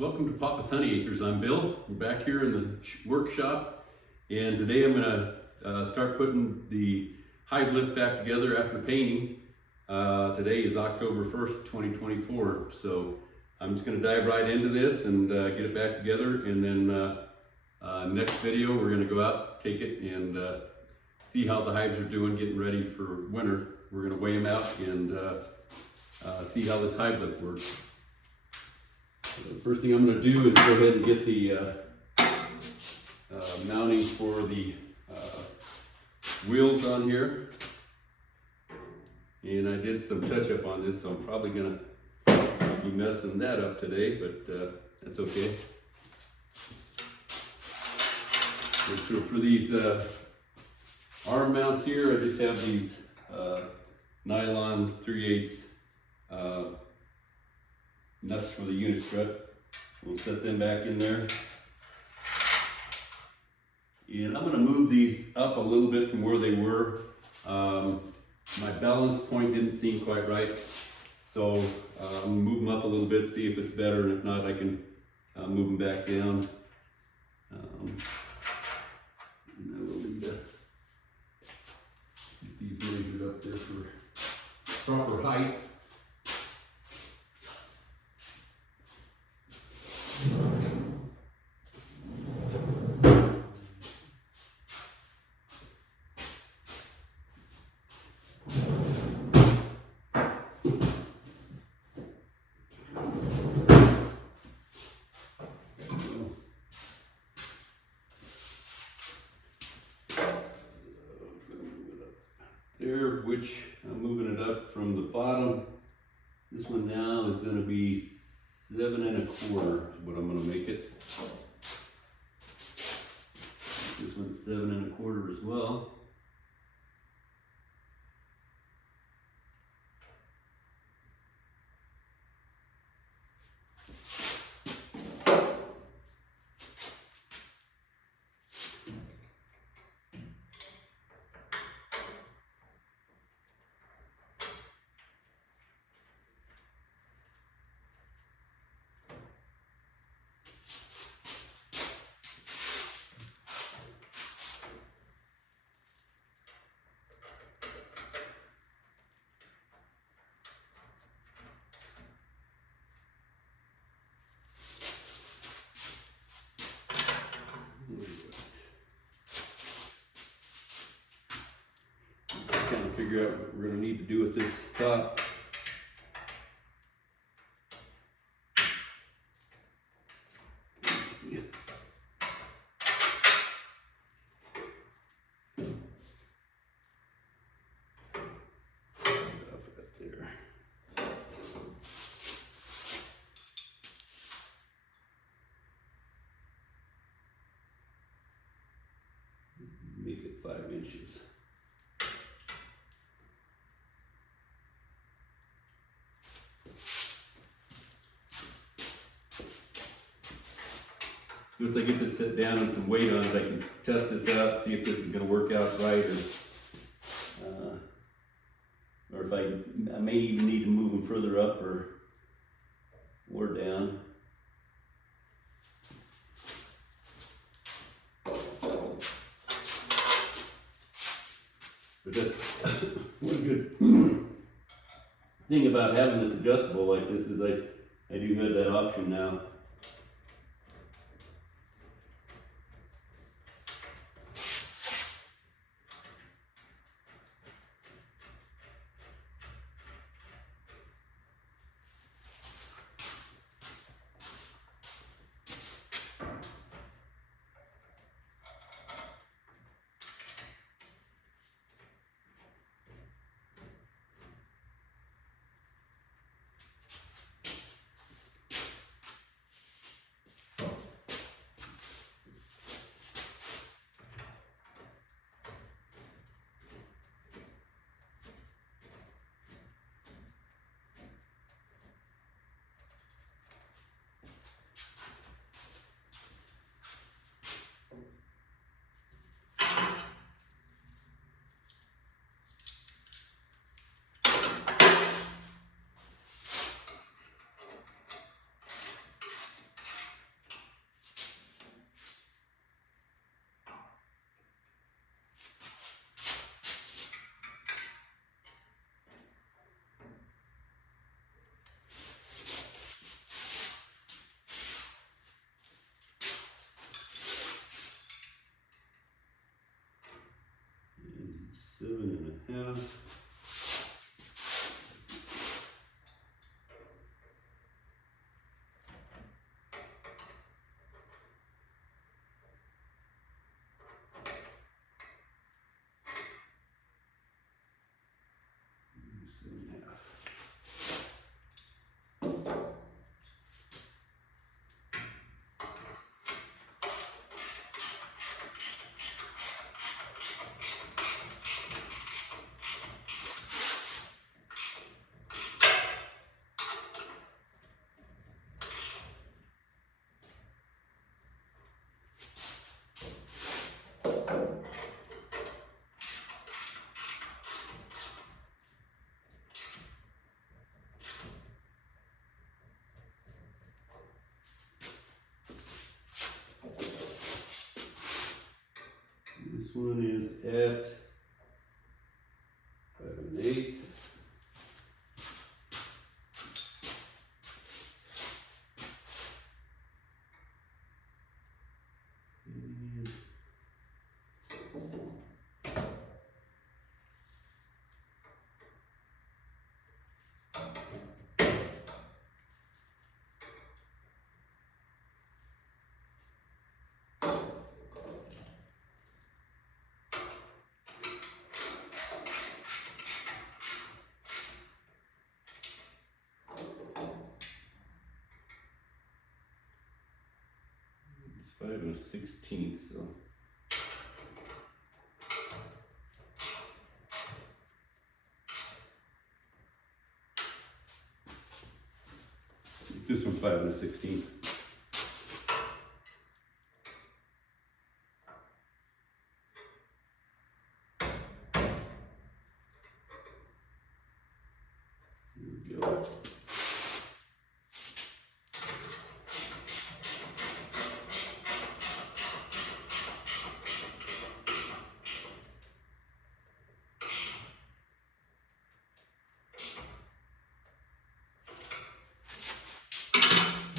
welcome to Papa's Honey Acres. I'm Bill. We're back here in the workshop, and today I'm going to start putting the hive lift back together after painting. Today is October 1st, 2024, so I'm just going to dive right into this and get it back together, and then next video we're going to go out, take it, and see how the hives are doing, getting ready for winter. We're going to weigh them out and see how this hive lift works. So the first thing I'm going to do is go ahead and get the mounting for the wheels on here. And I did some touch up on this, so I'm probably going to be messing that up today, but that's okay. So for these arm mounts here, I just have these nylon 3/8 nuts for the unistrut. We'll set them back in there. And I'm going to move these up a little bit from where they were. My balance point didn't seem quite right, so I'm going to move them up a little bit, see if it's better, and if not, I can move them back down. And then we'll need to get these measured up there for proper height. There, which I'm moving it up from the bottom. This one now is going to be 7 1/4 is what I'm going to make it. This one's 7 1/4 as well. Kind of figure out what we're going to need to do with this top. Make it 5 inches. Once I get this set down and some weight on it, I can test this out, see if this is going to work out right, or if I may even need to move them further up or down. But that's one good thing about having this adjustable like this is I do have that option now. This one is at 5 1/8. It's 5 1/16, so. This one's 5 1/16. Here we go.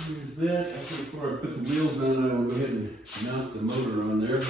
Here's that. I think before I put the wheels on, I will go ahead and mount the motor on there.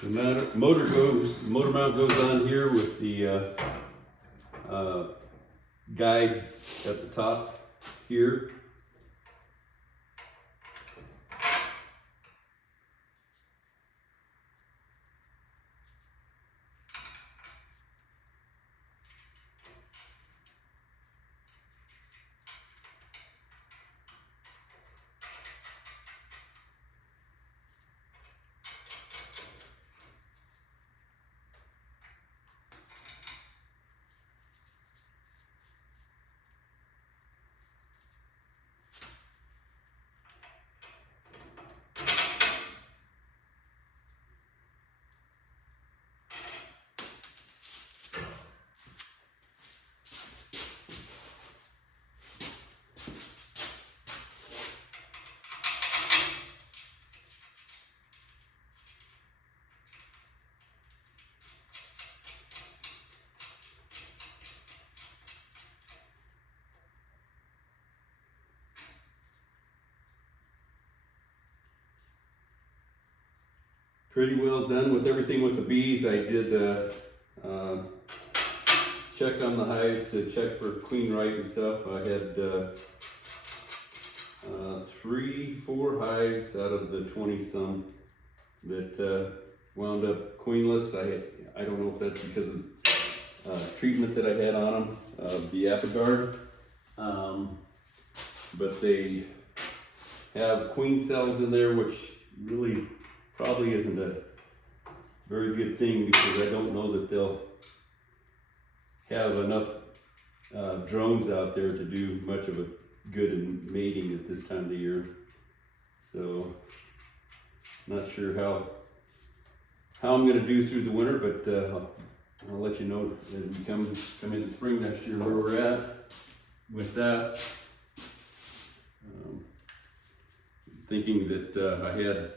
The motor mount goes on here with the guides at the top here. Pretty well done with everything with the bees. I did check on the hives to check for queen right and stuff. I had 3-4 hives out of the 20 some that wound up queenless. I don't know if that's because of treatment that I had on them, the Apogard. But they have queen cells in there, which really probably isn't a very good thing, because I don't know that they'll have enough drones out there to do much of a good in mating at this time of the year. So not sure how I'm going to do through the winter, but I'll let you know as we come into spring next year where we're at with that. Thinking that I had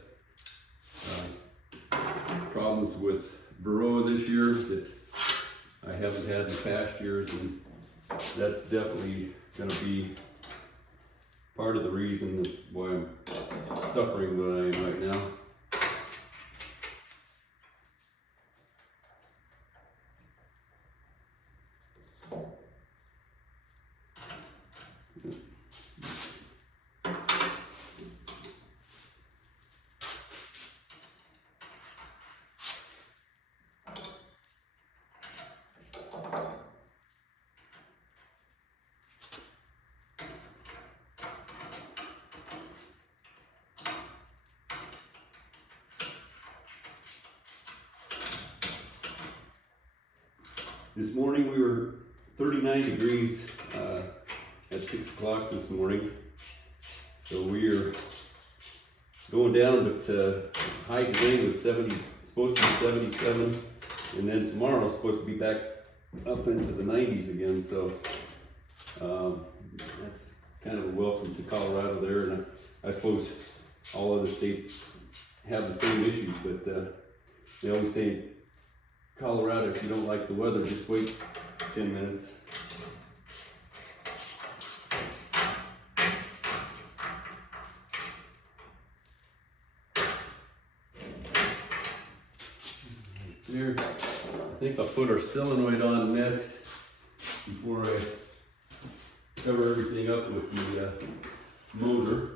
problems with Varroa this year that I haven't had in past years, and that's definitely going to be part of the reason why I'm suffering what I am right now. This morning we were 39 degrees at 6 o'clock this morning. So we are going down, but high today was supposed to be 77, and then tomorrow is supposed to be back up into the 90s again. So that's kind of a welcome to Colorado there, and I suppose all other states have the same issues, but they always say, Colorado, if you don't like the weather, just wait 10 minutes. There, I think I'll put our solenoid on next before I cover everything up with the motor.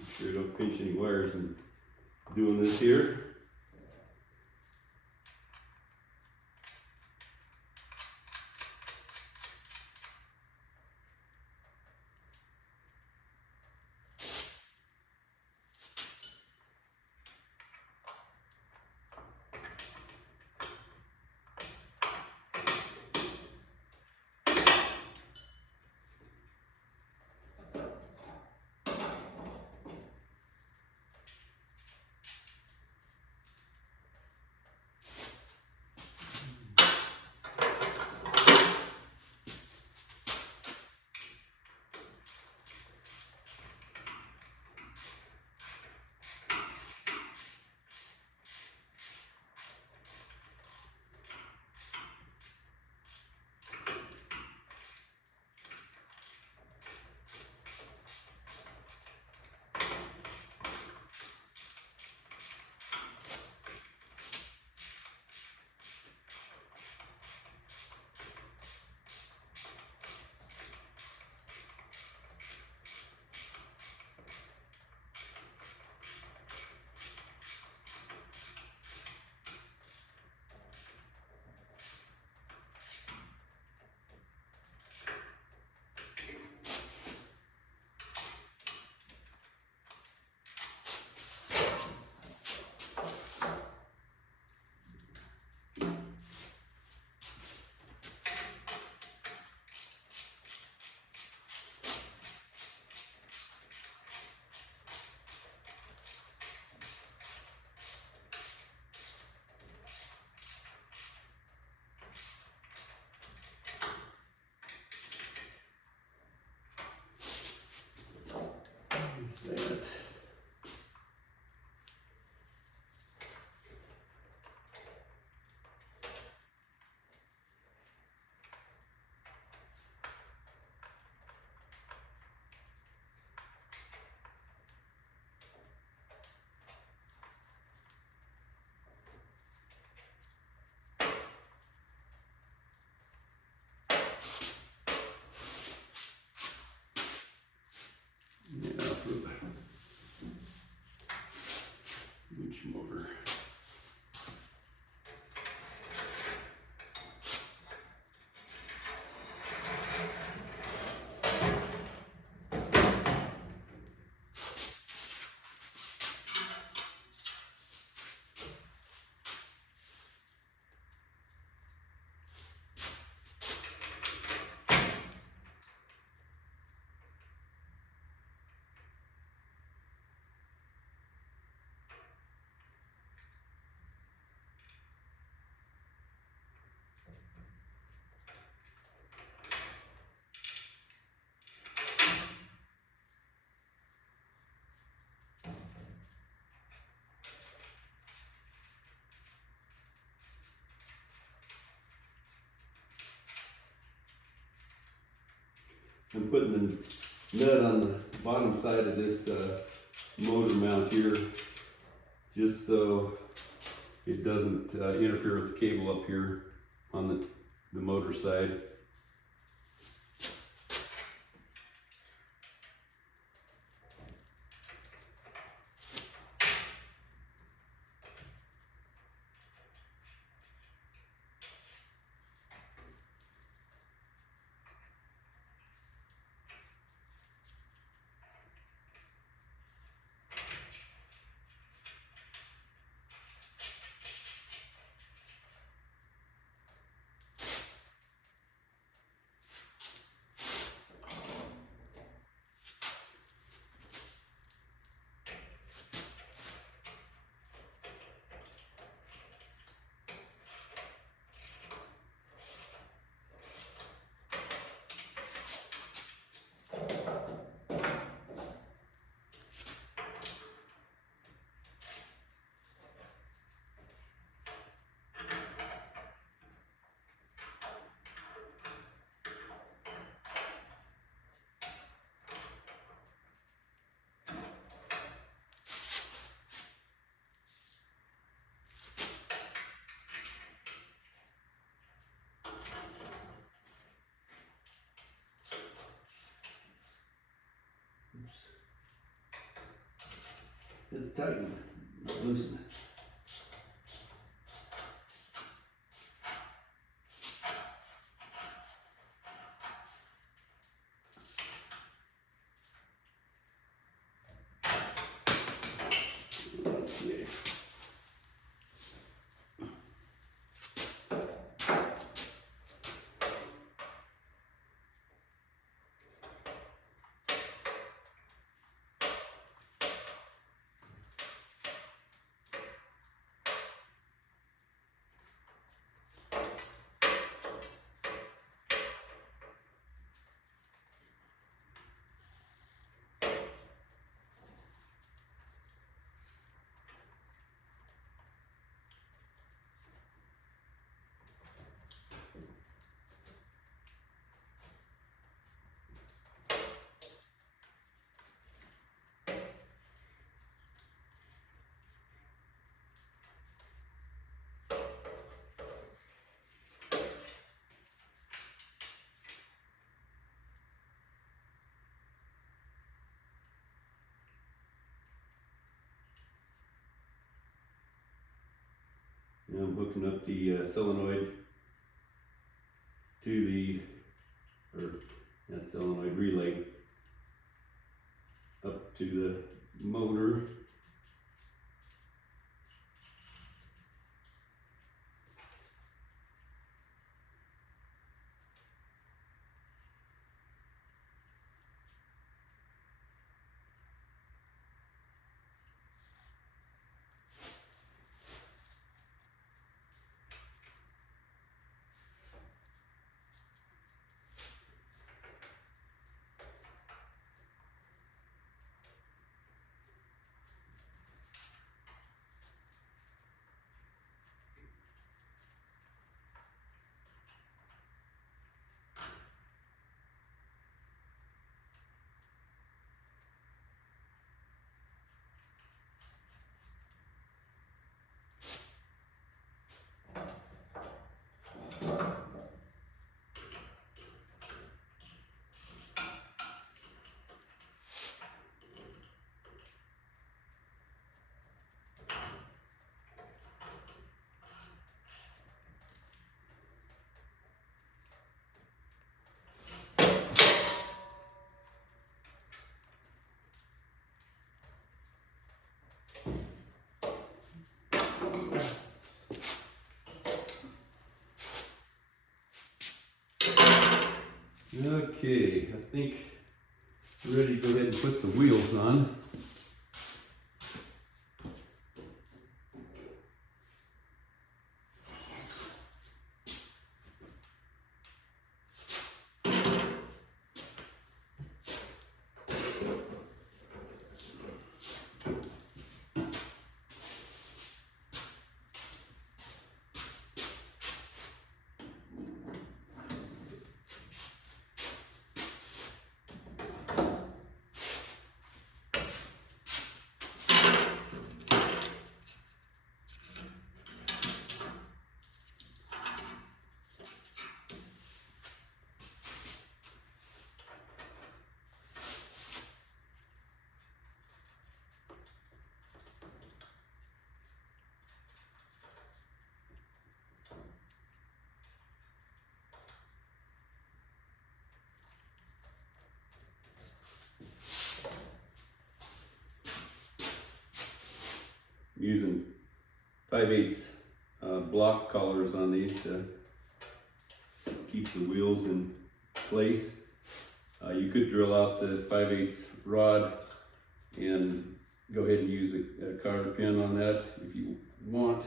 Make sure you don't pinch any wires and doing this here. inch motor. I'm putting the nut on the bottom side of this motor mount here, just so it doesn't interfere with the cable up here on the motor side. It's tightened, not loosened. Okay. Now I'm hooking up the solenoid to the, or that solenoid relay up to the motor. Okay, I think we're ready to go ahead and put the wheels on. Using 5/8 block collars on these to keep the wheels in place. You could drill out the 5/8 rod and go ahead and use a cotter pin on that if you want.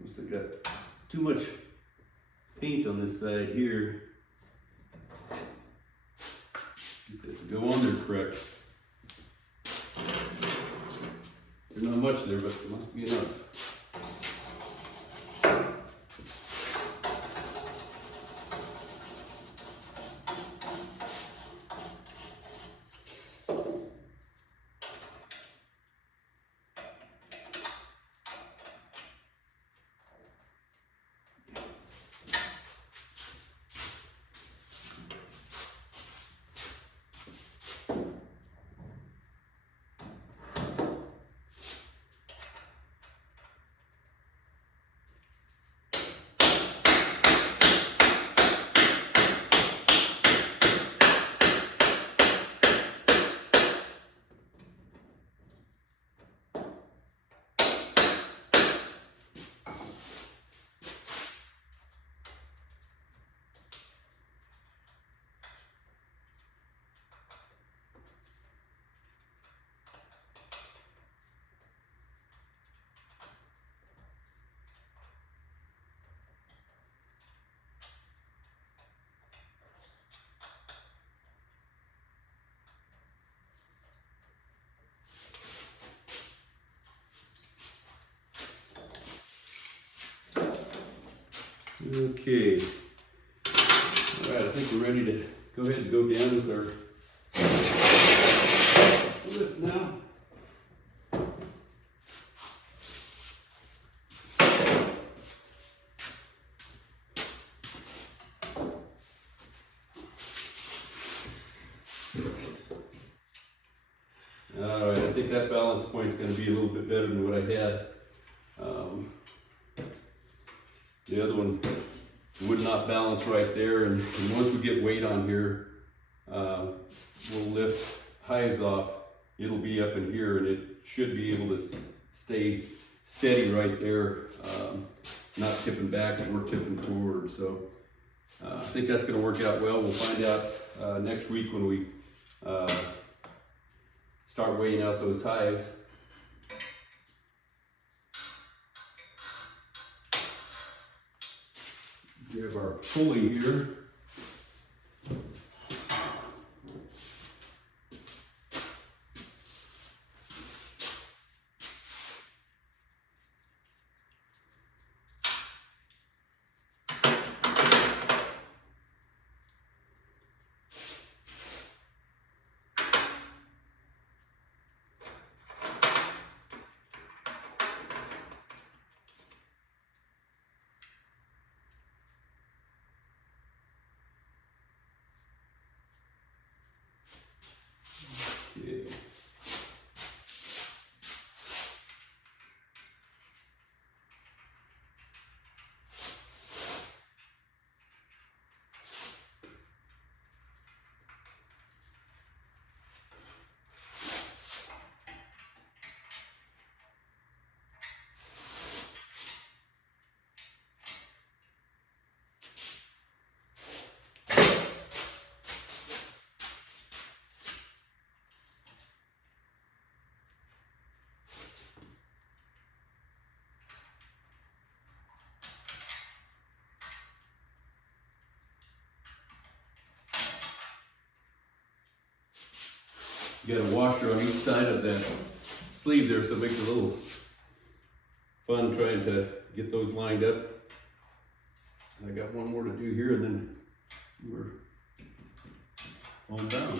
Must have got too much paint on this side here. Get that to go on there correct. There's not much there, but there must be enough. Okay. All right, I think we're ready to go ahead and go down with our lift now. All right, I think that balance point is going to be a little bit better than what I had. The other one would not balance right there, and once we get weight on here, we'll lift Hives off. It'll be up in here, and it should be able to stay steady right there, not tipping back and we're tipping forward. So I think that's going to work out well. We'll find out next week when we start weighing out those hives. We have our pulley here. got a washer on each side of that sleeve there, so it makes it a little fun trying to get those lined up. I got one more to do here, and then we're on down.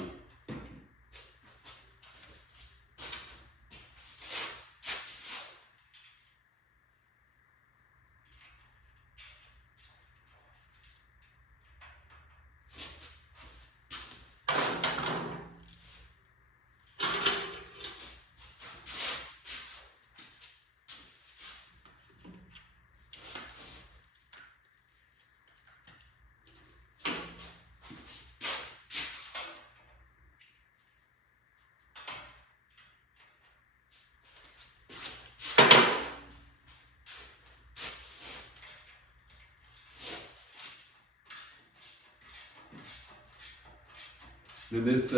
Then this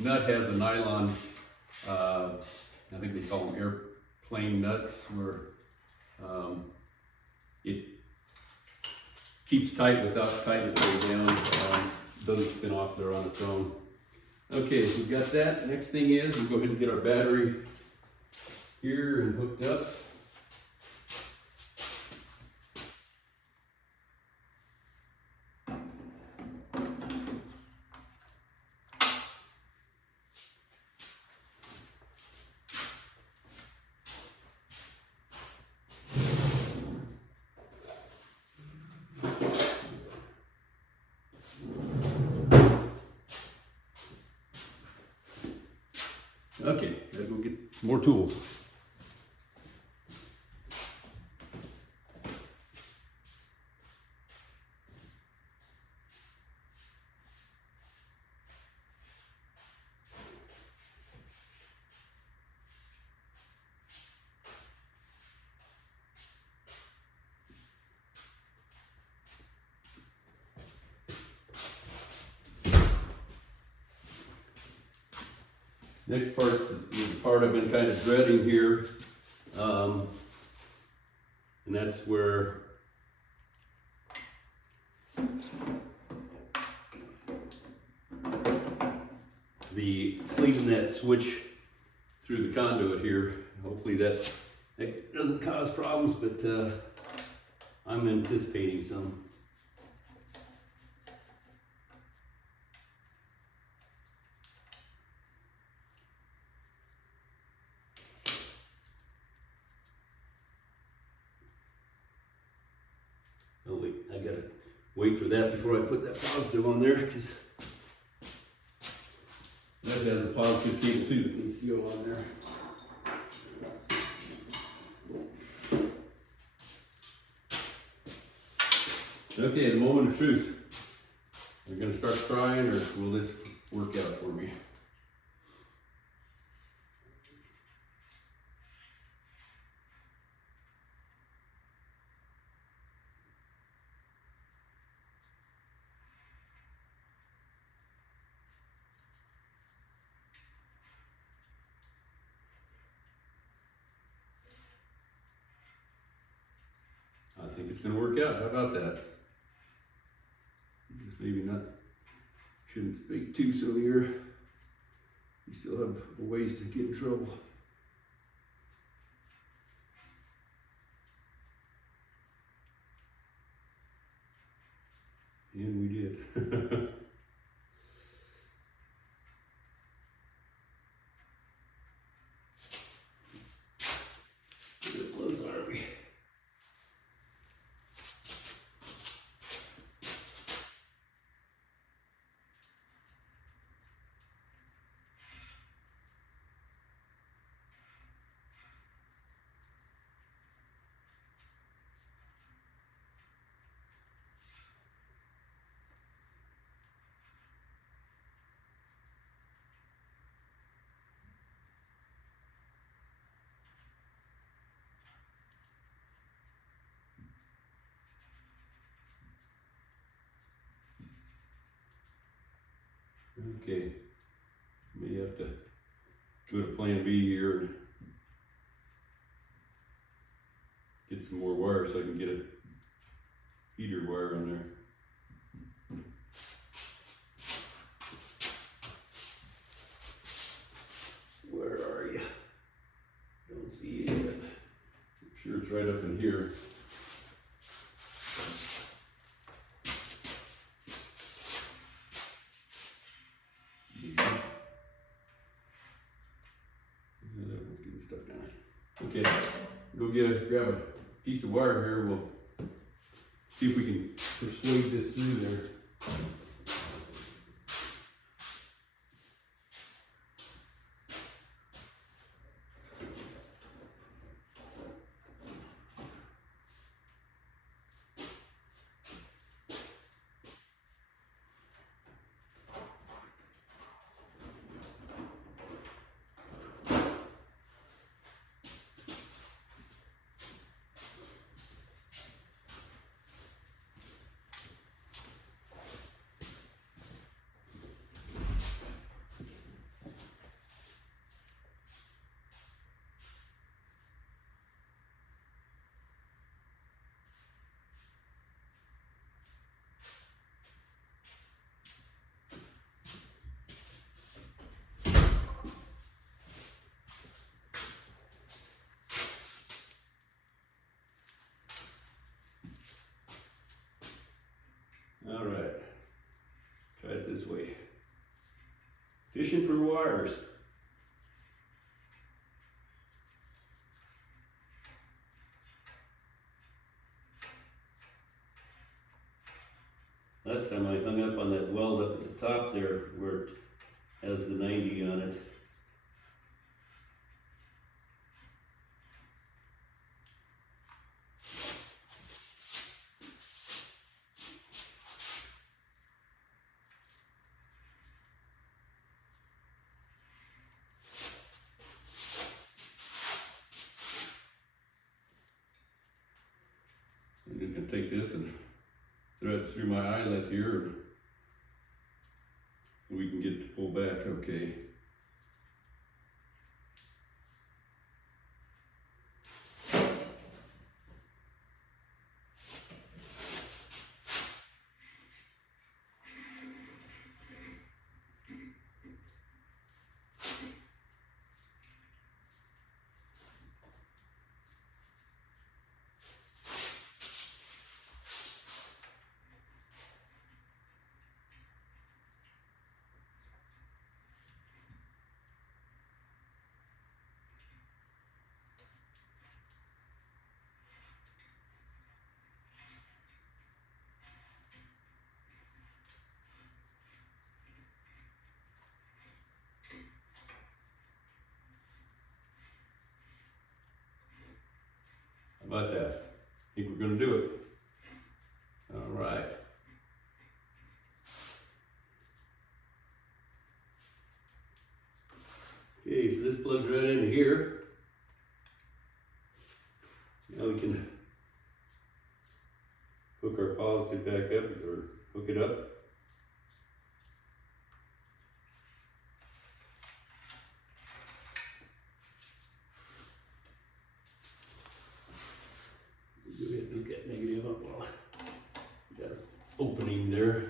nut has a nylon, I think they call them airplane nuts, where it keeps tight without tightening it way down. Doesn't spin off there on its own. Okay, so we've got that. Next thing is we'll go ahead and get our battery here and hooked up. Okay, let's go get some more tools. Next part is the part I've been kind of dreading here, and that's where the sleeving that switch through the conduit here. Hopefully that doesn't cause problems, but I'm anticipating some. Oh wait, I gotta wait for that before I put that positive on there, because that has a positive cable too that needs to go on there. Okay, the moment of truth. We're gonna start crying, or will this work out for me? I think it's gonna work out. How about that? Just maybe not, shouldn't speak too soon here. We still have a ways to get in trouble. And we did. How close are we? Okay, may have to go to plan B here and get some more wire so I can get a heater wire on there. right up in here. Okay, grab a piece of wire here. We'll see if we can persuade this through there. All right, try it this way. Fishing for wires. Last time I hung up on that weld up at the top there where it has the 90 on it. I'm just going to take this and thread it through my eyelet here. We can get it to pull back, okay. How about that? I think we're going to do it. All right. Okay, so this plugs right into here. Now we can hook our positive back up or hook it up. Go ahead and hook that negative up while we got an opening there.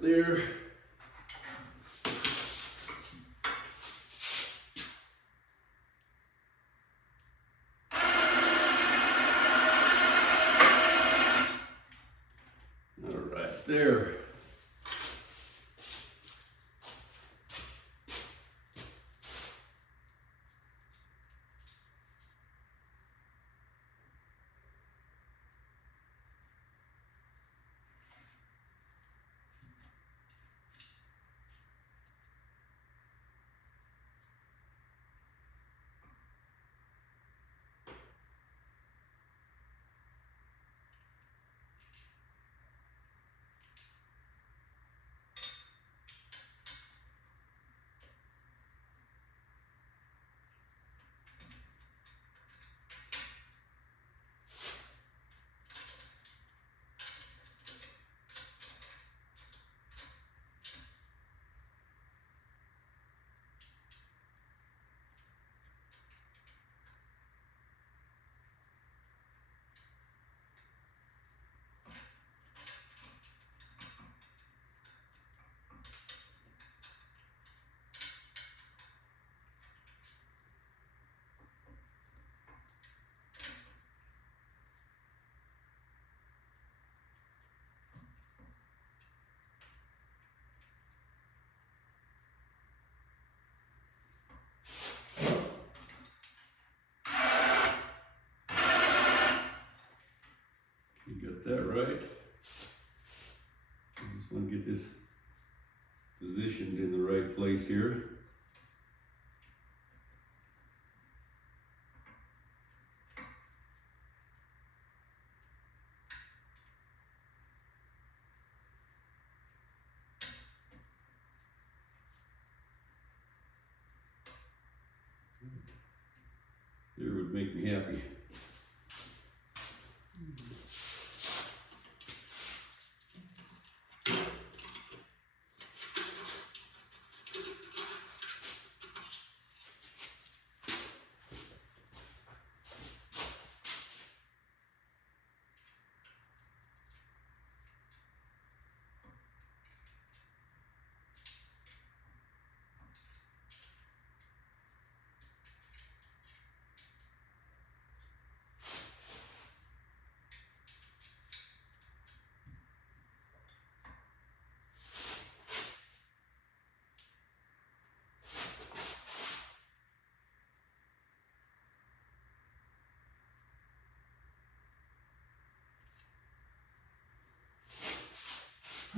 up there. All right, there. You got that right. I just want to get this positioned in the right place here. There would make me happy.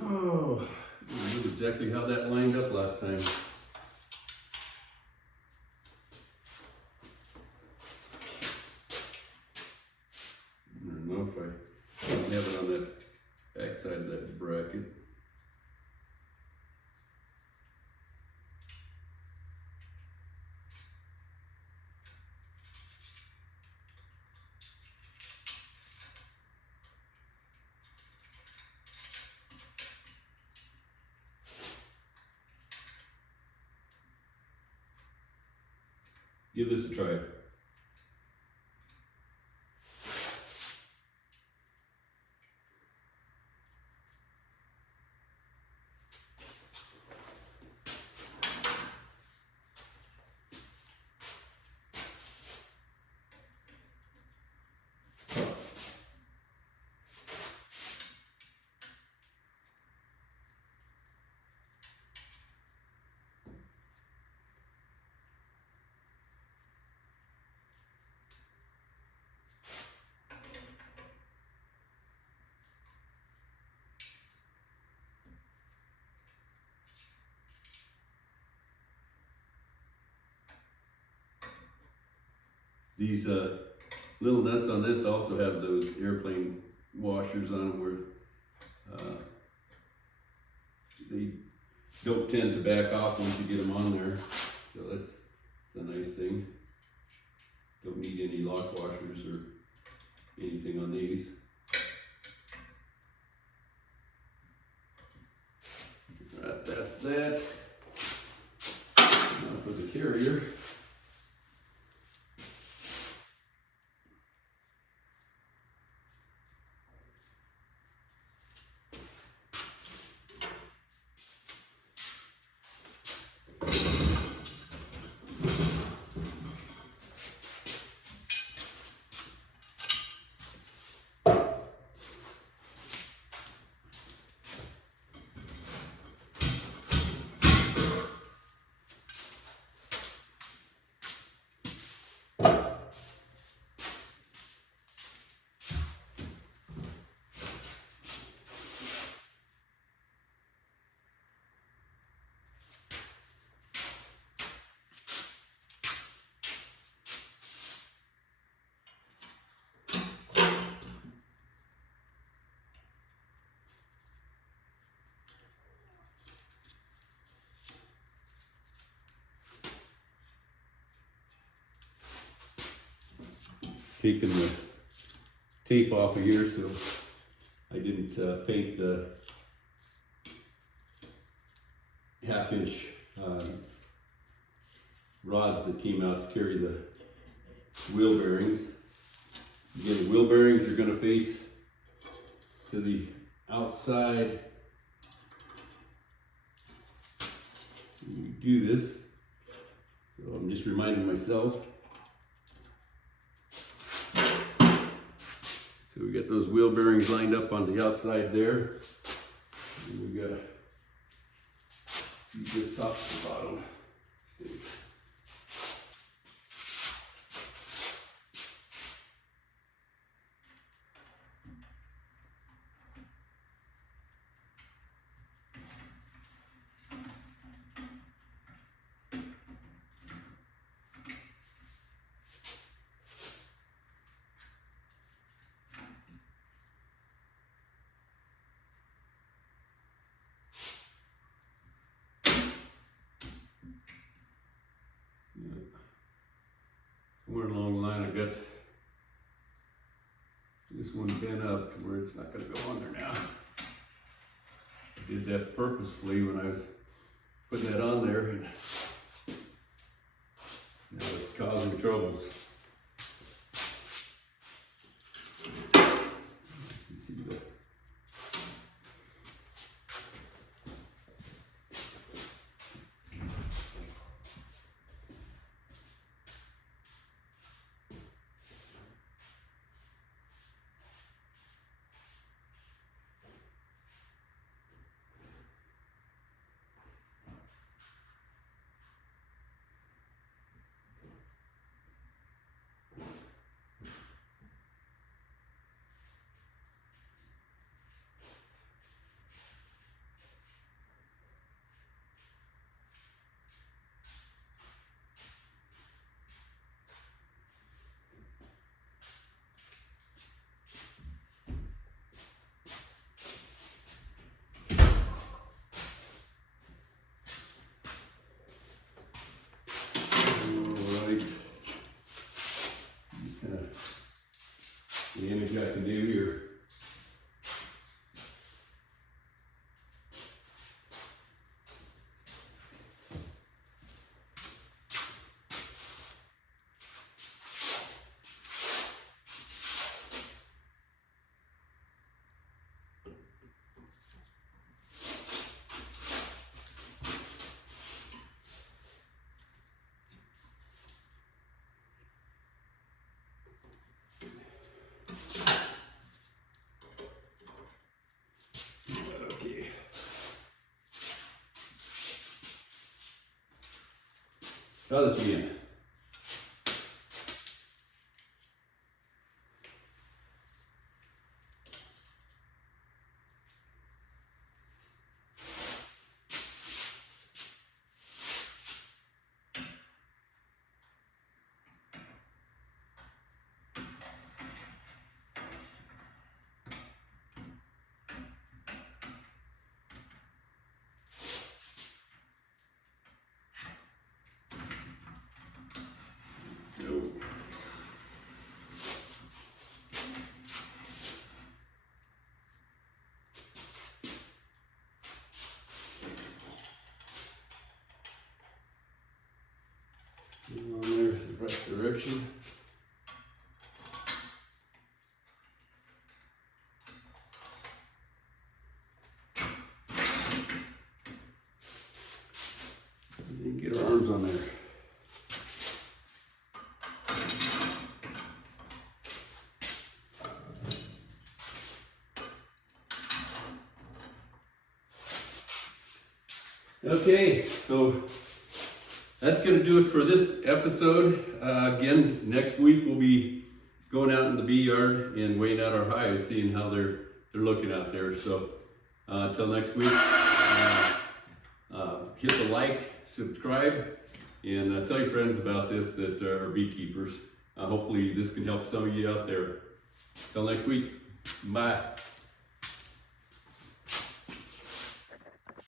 Oh, I knew exactly how that lined up last time. I don't know if I don't have it on that back side of that bracket. Give this a try. These little nuts on this also have those airplane washers on them where they don't tend to back off once you get them on there. So that's a nice thing. Don't need any lock washers or anything on these. Alright, that's that. Now for the carrier. taken the tape off of here so I didn't paint the 1/2 inch rods that came out to carry the wheel bearings. Again, the wheel bearings are going to face to the outside. We do this, so I'm just reminding myself. So we got those wheel bearings lined up on the outside there, and we got to use this top to the bottom. Somewhere along the line I got this one bent up to where it's not going to go under now. I did that purposefully when I was putting that on there, and now it's causing troubles. You see that? The image I can do here. Try this again. On there, the right direction. And then get our arms on there. Okay, so that's going to do it for this episode. Again, next week we'll be going out in the bee yard and weighing out our hives, seeing how they're looking out there. So until next week, hit the like, subscribe, and tell your friends about this that are beekeepers. Hopefully this can help some of you out there. Till next week, bye.